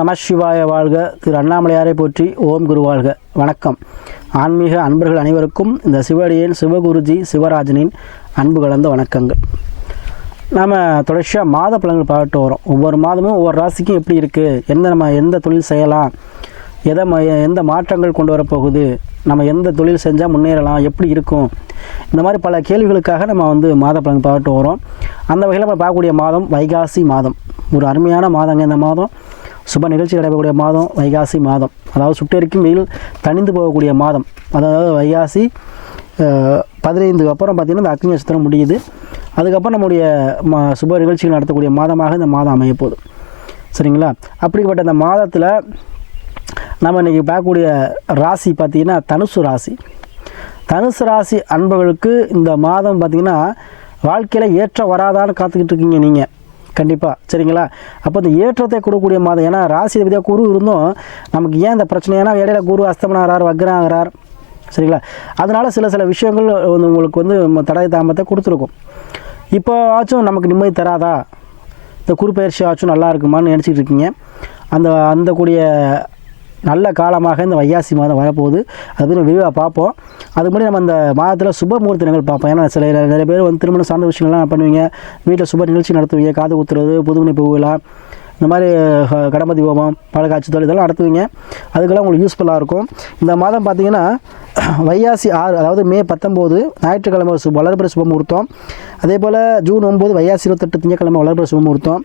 நம சிவாய வாழ்க. திரு அண்ணாமலையாரை போற்றி. ஓம் குரு வாழ்க. வணக்கம் ஆன்மீக அன்பர்கள் அனைவருக்கும் இந்த சிவடியின் சிவகுருஜி சிவராஜனின் அன்பு கலந்த வணக்கங்கள். நாம் தொடர்ச்சியாக மாத பலன்கள் பார்த்துட்டு வரோம். ஒவ்வொரு மாதமும் ஒவ்வொரு ராசிக்கும் எப்படி இருக்குது, நம்ம எந்த தொழில் செய்யலாம், எந்த மாற்றங்கள் கொண்டு வரப்போகுது, நம்ம எந்த தொழில் செஞ்சால் முன்னேறலாம், எப்படி இருக்கும், இந்த மாதிரி பல கேள்விகளுக்காக நம்ம மாத பலன் பார்த்துட்டு வரோம். அந்த வகையில் நம்ம பார்க்கக்கூடிய மாதம் வைகாசி மாதம். ஒரு அருமையான மாதங்க. இந்த மாதம் சுப நிகழ்ச்சி நடைபெறக்கூடிய மாதம் வைகாசி மாதம். அதாவது சுட்டெரிக்கும் வெயில் தணிந்து போகக்கூடிய மாதம். அதாவது வைகாசி 15 அப்புறம் பார்த்திங்கன்னா இந்த அக்னி நட்சத்திரம் முடியுது. அதுக்கப்புறம் நம்முடைய சுப நிகழ்ச்சிகள் நடத்தக்கூடிய மாதமாக இந்த மாதம் அமையப்போகுது. சரிங்களா? அப்படிப்பட்ட இந்த மாதத்தில் நம்ம இன்றைக்கி பார்க்கக்கூடிய ராசி பார்த்திங்கன்னா தனுசு ராசி. தனுசு ராசி அன்பர்களுக்கு இந்த மாதம் பார்த்திங்கன்னா வாழ்க்கையில் ஏற்ற வராதான்னு காத்துக்கிட்டு இருக்கீங்க நீங்கள் கண்டிப்பாக. சரிங்களா? அப்போ இந்த ஏற்றத்தை கொடுக்கக்கூடிய மாதம். ஏன்னா ராசி விதியாக குரு இருந்தும் நமக்கு ஏன் இந்த பிரச்சனை, ஏன்னா இடையில குரு அஸ்தமனாகிறார், வக்ராகிறார். சரிங்களா? அதனால் சில விஷயங்கள் உங்களுக்கு தடை தாமத்தை கொடுத்துருக்கும். இப்போ ஆச்சும் நமக்கு நிம்மதி தராதா, இந்த குரு பயிற்சி ஆச்சும் நல்லா இருக்குமான்னு நினச்சிட்டு இருக்கீங்க. அந்த கூடிய நல்ல காலமாக இந்த வைகாசி மாதம் வரப்போகுது. அது பற்றி விரிவாக பார்ப்போம். அதுக்கு முன்னாடி நம்ம இந்த மாதத்தில் சுப முகூர்த்த தினங்கள் பார்ப்போம். ஏன்னா நிறைய பேர் திருமணம் சார்ந்த விஷயங்கள்லாம் பண்ணுவீங்க, வீட்டில் சுப நிகழ்ச்சி நடத்துவீங்க, காது குத்துறது, புதுமணி பூவிழா, இந்த மாதிரி கணபதி ஹோமம், பழக்காட்சித்தல் இதெல்லாம் நடத்துவீங்க. அதுக்கெல்லாம் உங்களுக்கு யூஸ்ஃபுல்லாக இருக்கும். இந்த மாதம் பார்த்திங்கன்னா வைகாசி 6, அதாவது மே 19 ஞாயிற்றுக்கிழமை வளர்பிறை சுப முகூர்த்தம். அதே போல் ஜூன் 9 வைகாசி 28 திங்கக்கிழமை வளர்பிறை சுப முகூர்த்தம்.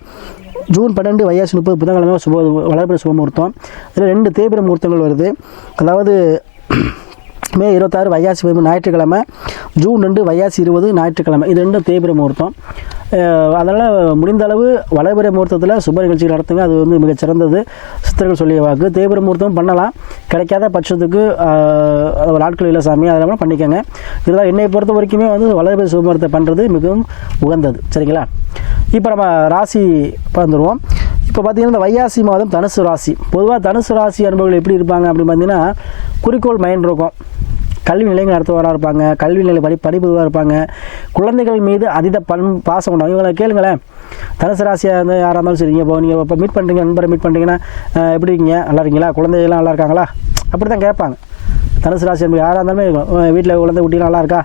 ஜூன் 12 வைகாசி 30 புதன்கிழமை வளர்பிறை சுப முகூர்த்தம். இதில் 2 தேய்பிறை முகூர்த்தங்கள் வருது. அதாவது மே 26 வைகாசி 13 ஞாயிற்றுக்கிழமை, ஜூன் 2 வைகாசி 20 ஞாயிற்றுக்கிழமை. இது 2 தேய்பிறை முகூர்த்தம். அதனால் முடிந்த அளவு வளர்பிறை முகூர்த்தத்தில் சுப நிகழ்ச்சி நடத்துங்க. அது மிகச் சிறந்தது. சித்தர்கள் சொல்லிய வாக்கு. தேய்பிறை முகூர்த்தம் பண்ணலாம். கிடைக்காத பட்சத்துக்கு நாட்கள் இல்லை சாமி, அதெல்லாம் பண்ணிக்கோங்க. இதெல்லாம் என்னை பொறுத்த வரைக்குமே வளர்பிறை சுப முகூர்த்தம் பண்ணுறது மிகவும் உகந்தது. சரிங்களா? இப்போ நம்ம ராசி வந்துடுவோம். இப்போ பார்த்திங்கன்னா இந்த வைகாசி மாதம் தனுசு ராசி. பொதுவாக தனுசு ராசி அன்பர்கள் எப்படி இருப்பாங்க அப்படின்னு பார்த்தீங்கன்னா குறிக்கோள் மைண்ட் இருக்கும். கல்வி நிலையங்கள் நடத்துவராக இருப்பாங்க, கல்வி நிலை படிப்புகளாக இருப்பாங்க, குழந்தைகள் மீது அதீத பாசம் உண்டாகும். இவங்களை கேளுங்களேன், தனுசு ராசியாக இருந்து யாராக இருந்தாலும் சரிங்க, நீங்கள் இப்போ மீட் பண்ணுறீங்க, நண்பரை மீட் பண்ணுறீங்கன்னா எப்படி இருக்கீங்க, நல்லா இருக்கீங்களா, குழந்தைகள்லாம் நல்லா இருக்காங்களா, அப்படி தான் கேட்பாங்க. தனுசு ராசி என்பது யாராக இருந்தாலுமே வீட்டில் குழந்தை குட்டிலாம் நல்லா இருக்கா,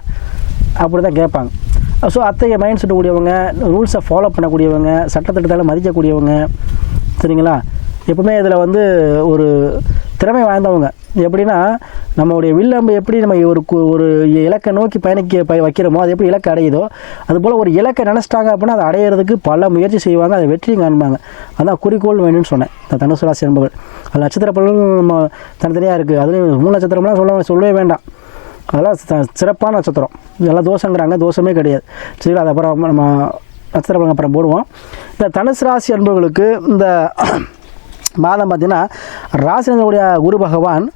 அப்படி தான் கேட்பாங்க. ஸோ அத்தகைய மைண்ட் செட் கூடியவங்க, ரூல்ஸை ஃபாலோ பண்ணக்கூடியவங்க, சட்டத்திட்டத்தால் மதிக்கக்கூடியவங்க. சரிங்களா? எப்பவுமே இதில் ஒரு திறமை வாய்ந்தவங்க. எப்படின்னா நம்மளுடைய வில்லம்பு எப்படி நம்ம ஒரு இலக்கை நோக்கி வைக்கிறோமோ, அது எப்படி இலக்கை அடையுதோ அதுபோல் ஒரு இலக்கை நினச்சிட்டாங்க அப்படின்னா அதை அடையிறதுக்கு பல முயற்சி செய்வாங்க, அதை வெற்றியும் காண்பாங்க. அதான் குறிக்கோள் வேணும்னு சொன்னேன். இந்த தனுசு ராசி என்பவர்கள் அது நட்சத்திர பலன்கள் நம்ம தனித்தனியாக இருக்குது. அதுலேயும் 3 நட்சத்திரம்லாம் சொல்லவே வேண்டாம். அதெல்லாம் சிறப்பான நட்சத்திரம். இதெல்லாம் தோஷங்கிறாங்க, தோஷமே கிடையாது. சரி, அது அப்புறம் நம்ம நட்சத்திர பலன் அப்புறம் போடுவோம். இந்த தனுசு ராசி அன்பர்களுக்கு இந்த மாதம் பார்த்திங்கன்னா ராசினுடைய குரு பகவான்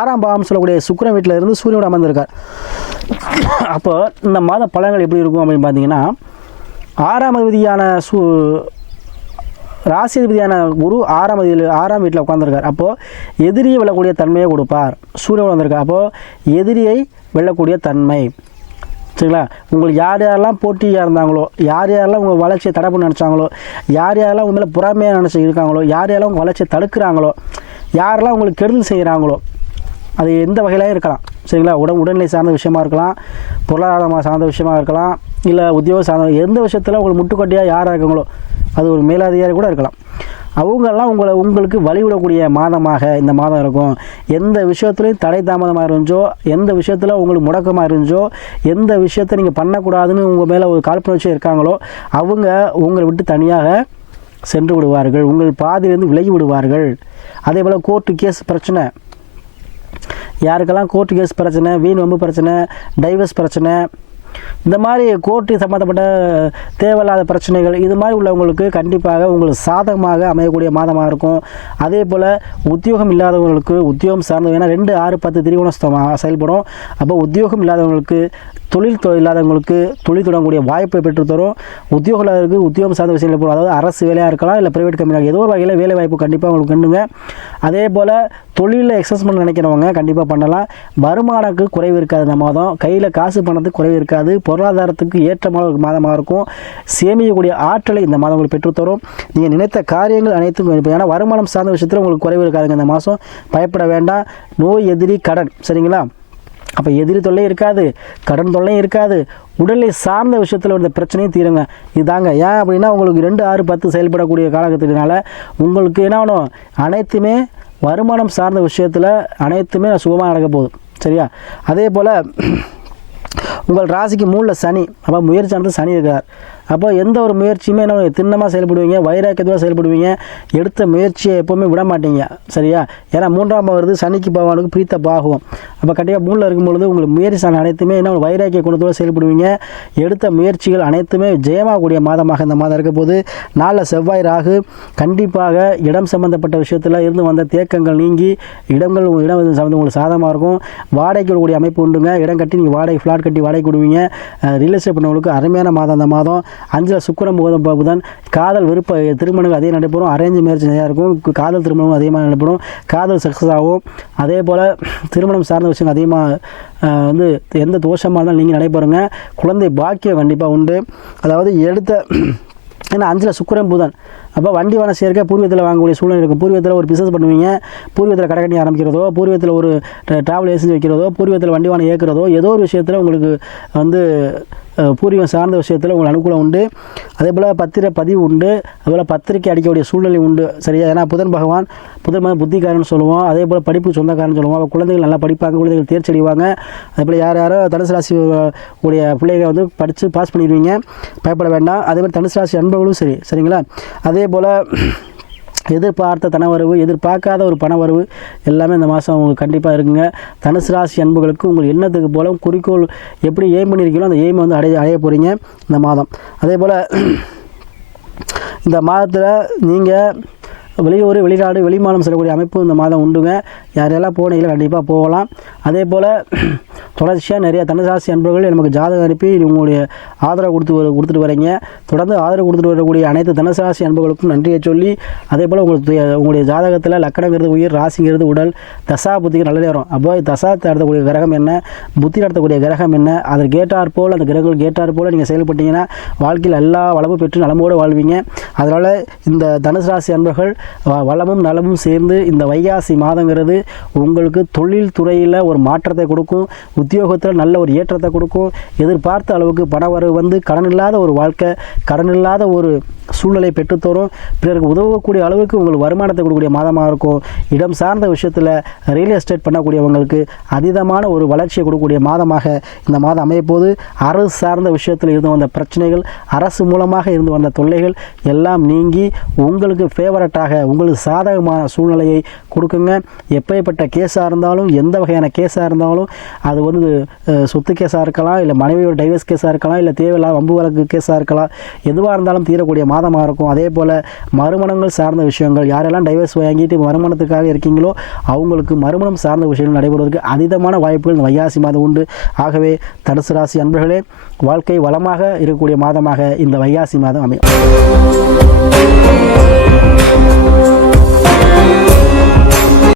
6ஆம் பாவம் சொல்லக்கூடிய சுக்கிரன் வீட்டில் இருந்து சூரியனோடு அமர்ந்திருக்கார். அப்போ இந்த மாத பலன்கள் எப்படி இருக்கும் அப்படின்னு பார்த்தீங்கன்னா 6ஆம் அதிபதியான ராசி அதிபதியான குரு 6ஆம் வீட்டில் உட்காந்துருக்கார். அப்போது எதிரியை வெல்லக்கூடிய தன்மையை கொடுப்பார். சூரியன் வந்திருக்கார். அப்போது எதிரியை வெல்லக்கூடிய தன்மை. சரிங்களா? உங்களுக்கு யார் யாரெல்லாம் போட்டியாக இருந்தாங்களோ, யார் யாரெல்லாம் உங்கள் வளர்ச்சியை தடை பண்ண நினச்சாங்களோ, யார் யாரெல்லாம் உங்கள் மேலே புறாமையாக நினச்சி இருக்காங்களோ, யார் யாரெல்லாம் உங்கள் வளர்ச்சியை தடுக்கிறாங்களோ, யாரெல்லாம் உங்களுக்கு கெடுதல் செய்கிறாங்களோ, அது எந்த வகையிலையும் இருக்கலாம். சரிங்களா? உடல்நிலை சார்ந்த விஷயமா இருக்கலாம், பொருளாதாரமாக சார்ந்த விஷயமா இருக்கலாம், இல்லை உத்தியோக சார்ந்த எந்த விஷயத்தில் உங்களுக்கு முட்டுக்கொட்டியாக யாராக இருக்காங்களோ, அது ஒரு மேலதிகாரி கூட இருக்கலாம். அவங்கெல்லாம் உங்களுக்கு வழிவிடக்கூடிய மாதமாக இந்த மாதம் இருக்கும். எந்த விஷயத்துலையும் தடை தாமதமாக இருந்துச்சோ, எந்த விஷயத்தில் உங்களுக்கு முடக்கமாக இருந்துச்சோ, எந்த விஷயத்தை நீங்கள் பண்ணக்கூடாதுன்னு உங்கள் மேலே ஒரு காழ்ப்புணர்ச்சியாக இருக்காங்களோ அவங்க உங்களை விட்டு தனியாக சென்று விடுவார்கள். உங்கள் பாதையிலேருந்து விலகி விடுவார்கள். அதே போல் கோர்ட்டு கேஸ் பிரச்சனை, யாருக்கெல்லாம் கோர்ட்டு கேஸ் பிரச்சனை, வீண் வம்பு பிரச்சனை, டைவர்ஸ் பிரச்சனை, இந்த மாதிரி கோர்ட்டு சம்மந்தப்பட்ட தேவையில்லாத பிரச்சனைகள், இது மாதிரி உள்ளவங்களுக்கு கண்டிப்பாக உங்களுக்கு சாதகமாக அமையக்கூடிய மாதமாக இருக்கும். அதே போல் உத்தியோகம் இல்லாதவங்களுக்கு உத்தியோகம் சார்ந்த, ஏன்னா 2, 6, 10 திரிகோணஸ்தமாக செயல்படும். அப்போ உத்தியோகம் இல்லாதவங்களுக்கு தொழில் இல்லாதவங்களுக்கு தொழில் தொடங்கக்கூடிய வாய்ப்பை பெற்றுத்தரும். உத்தியோகங்களுக்கு உத்தியோகம் சார்ந்த விஷயங்கள் போகும், அதாவது அரசு வேலையாக இருக்கலாம், இல்லை ப்ரைவேட் கம்பெனியாக ஏதோ ஒரு வகையில் வேலை வாய்ப்பு கண்டிப்பாக உங்களுக்கு கண்டுங்க. அதே போல் தொழிலில் எக்ஸஸ்மெண்ட் நினைக்கிறவங்க கண்டிப்பாக பண்ணலாம். வருமானத்துக்கு குறைவு இருக்காது. இந்த மாதம் கையில் காசு பணத்துக்கு குறைவு இருக்காது. பொருளாதாரத்துக்கு ஏற்றமான ஒரு மாதமாக இருக்கும். சேமிக்கக்கூடிய ஆற்றலை இந்த மாதம் உங்களுக்கு பெற்றுத்தரும். நீங்கள் நினைத்த காரியங்கள் அனைத்தும் ஏன்னா வருமானம் சார்ந்த விஷயத்தில் உங்களுக்கு குறைவு இருக்காதுங்க. இந்த மாதம் பயப்பட வேண்டாம். நோய் எதிரி கடன், சரிங்களா? அப்போ எதிரி தொல்லையும் இருக்காது, கடன் தொல்லையும் இருக்காது. உடலை சார்ந்த விஷயத்தில் இந்த பிரச்சனையும் தீருங்க. இதுதாங்க. ஏன் அப்படின்னா உங்களுக்கு 2, 6, 10 செயல்படக்கூடிய காலகட்டத்தினால உங்களுக்கு என்ன ஆகணும், அனைத்துமே வருமானம் சார்ந்த விஷயத்தில் அனைத்துமே சுகமாக நடக்க போகுது, சரியா? அதே போல் உங்கள் ராசிக்கு 3ல் சனி, அப்போ முயற்சியானது சனி இருக்கிறார். அப்போ எந்த ஒரு முயற்சியுமே என்ன திண்ணமாக செயல்படுவீங்க, வைராக்கியத்தோடு செயல்படுவீங்க. எடுத்த முயற்சியை எப்போவுமே விட மாட்டீங்க, சரியா? ஏன்னா 3ஆம் வருது சனிக்கு பகவானுக்கு பிரீத்த பாகுவோம். அப்போ கண்டிப்பாக 3ல் இருக்கும்பொழுது உங்களுக்கு முயற்சி அனைத்துமே என்ன வைராக்கிய குணத்தோடு செயல்படுவீங்க. எடுத்த முயற்சிகள் அனைத்துமே ஜெயமாகக்கூடிய மாதமாக இந்த மாதம் இருக்க போது. 4ல் செவ்வாய் ராகு, கண்டிப்பாக இடம் சம்பந்தப்பட்ட விஷயத்தில் இருந்து வந்த தேக்கங்கள் நீங்கி இடம் சம்பந்தம் உங்களுக்கு சாதகமாக இருக்கும். வாடகைக்கு கூடிய அமைப்பு உண்டுங்க. இடம் கட்டி நீங்கள் வாடகை ஃப்ளாட் கட்டி வாடகை கொடுவீங்க. ரியல் எஸ்டேட் பண்ணவங்களுக்கு அருமையான மாதம் அந்த மாதம். 5ல் சுக்கிரன் புதன், காதல் விருப்ப திருமணங்கள் அதிகம் நடைபெறும். அரேஞ்ச் மேரேஜ் நிறையா இருக்கும். காதல் திருமணம் அதிகமாக நடைபெறும். காதல் சக்ஸஸ் ஆகும். அதே போல் திருமணம் சார்ந்த விஷயங்கள் அதிகமாக எந்த தோஷமாக இருந்தாலும் நீங்கள் நடைபெறுங்க. குழந்தை பாக்கியம் கண்டிப்பாக உண்டு. அதாவது ஏன்னா 5ல் சுக்கிரன் புதன், அப்போ வண்டி வாங்க சேர்க்க பூர்வீகத்தில் வாங்கக்கூடிய சூழ்நிலை இருக்கும். பூர்வீகத்தில் ஒரு பிஸ்னஸ் பண்ணுவீங்க, பூர்வீகத்தில் கடை கட்டி ஆரம்பிக்கிறதோ, பூர்வீகத்தில் ஒரு டிராவல் ஏஜென்சி வைக்கிறதோ, பூர்வீகத்தில் வண்டி வாங்க ஏற்கிறதோ, ஏதோ ஒரு விஷயத்தில் உங்களுக்கு பூர்வீகம் சார்ந்த விஷயத்தில் உங்களுக்கு அனுகூலம் உண்டு. அதே போல் பத்திர பதிவு உண்டு. அதுபோல் பத்திரிக்கை அடிக்கக்கூடிய சூழ்நிலை உண்டு, சரியா? ஏன்னா புதன் பகவான் புத்திக்காரன்னு சொல்லுவோம். அதே போல் படிப்பு சொந்தக்காரன்னு சொல்லுவோம். அப்போ குழந்தைகள் நல்லா படிப்பாங்க, குழந்தைகள் தேர்ச்சி அடைவாங்க. அதே போல் யாரோ தனுசு ராசி உடைய பிள்ளைகளை படித்து பாஸ் பண்ணிடுவீங்க, பயப்பட வேண்டாம். அதே போல் தனுசு ராசி அன்பர்களும் சரிங்களா? அதே போல் எதிர்பார்த்த தனவரவு, எதிர்பார்க்காத ஒரு பணவரவு எல்லாமே இந்த மாதம் உங்களுக்கு கண்டிப்பாக இருக்குங்க. தனுசு ராசி அன்புகளுக்கு உங்கள் எண்ணத்துக்கு போல குறிக்கோள் எப்படி எய்ம் பண்ணியிருக்கீங்களோ அந்த எய்மை அடைய போகிறீங்க இந்த மாதம். அதே போல் இந்த மாதத்தில் நீங்கள் வெளியூர் வெளிநாடு வெளிமாநிலம் செல்லக்கூடிய அமைப்பு இந்த மாதம் உண்டுங்க. யாரெல்லாம் போனீங்களோ கண்டிப்பாக போகலாம். அதே போல் தொடர்ச்சியாக நிறைய தனுராசி அன்பர்கள் நமக்கு ஜாதகம் அனுப்பி உங்களுடைய ஆதரவு கொடுத்துட்டு வரீங்க. தொடர்ந்து ஆதரவு கொடுத்துட்டு வரக்கூடிய அனைத்து தனுராசி அன்பர்களுக்கும் நன்றியை சொல்லி, அதே போல் உங்களுடைய ஜாதகத்தில் லக்கணங்கிறது உயிர், ராசிங்கிறது உடல், தசா புத்திக்கு நல்ல நேரம். அப்போ தசா நடத்தக்கூடிய கிரகம் என்ன, புத்தி நடத்தக்கூடிய கிரகம் என்ன, அதற்கு கேட்டார் போல் அந்த கிரகங்கள் கேட்டார் போல் நீங்கள் செயல்பட்டீங்கன்னா வாழ்க்கையில் எல்லா வளமும் பெற்று நலமோடு வாழ்வீங்க. அதனால் இந்த தனுசு ராசி அன்பர்கள் வளமும் நலமும் சேர்ந்து இந்த வைகாசி மாதங்கிறது உங்களுக்கு தொழில் துறையில் ஒரு மாற்றத்தை கொடுக்கும், உத்தியோகத்தில் நல்ல ஒரு ஏற்றத்தை கொடுக்கும். எதிர்பார்த்த அளவுக்கு பணவரவு கடன் இல்லாத ஒரு வாழ்க்கை, கடன் இல்லாத ஒரு சூழ்நிலை பெற்றுத்தரும். பிறருக்கு உதவக்கூடிய அளவுக்கு உங்களுக்கு வருமானத்தை கொடுக்கக்கூடிய மாதமாக இருக்கும். இடம் சார்ந்த விஷயத்தில் ரியல் எஸ்டேட் பண்ணக்கூடியவங்களுக்கு அதீதமான ஒரு வளர்ச்சியை கொடுக்கக்கூடிய மாதமாக இந்த மாதம் அமையப்போது. அரசு சார்ந்த விஷயத்தில் இருந்து வந்த பிரச்சனைகள், அரசு மூலமாக இருந்து வந்த தொல்லைகள் எல்லாம் நீங்கி உங்களுக்கு ஃபேவரட்டாக உங்களுக்கு சாதகமான சூழ்நிலையை கொடுக்குங்க. எப்பேற்பட்ட கேஸாக இருந்தாலும், எந்த வகையான கேஸாக இருந்தாலும், அது சொத்து கேஸாக இருக்கலாம், இல்லை மனைவியோட டைவர்ஸ் கேஸாக இருக்கலாம், இல்லை தேவையில்லாத வம்பு வழக்கு கேஸாக இருக்கலாம், எதுவாக இருந்தாலும் தீரக்கூடிய மாதமாக இருக்கும். அதே போல் மறுமணங்கள் சார்ந்த விஷயங்கள், யாரெல்லாம் டைவர்ஸ் வாங்கிட்டு மறுமணத்துக்காக இருக்கீங்களோ அவங்களுக்கு மறுமணம் சார்ந்த விஷயங்கள் நடைபெறுவதற்கு அதீதமான வாய்ப்புகள் இந்த வைகாசி மாதம் உண்டு. ஆகவே தனுசு ராசி அன்பர்களே, வாழ்க்கை வளமாக இருக்கக்கூடிய மாதமாக இந்த வைகாசி மாதம் அமையும்.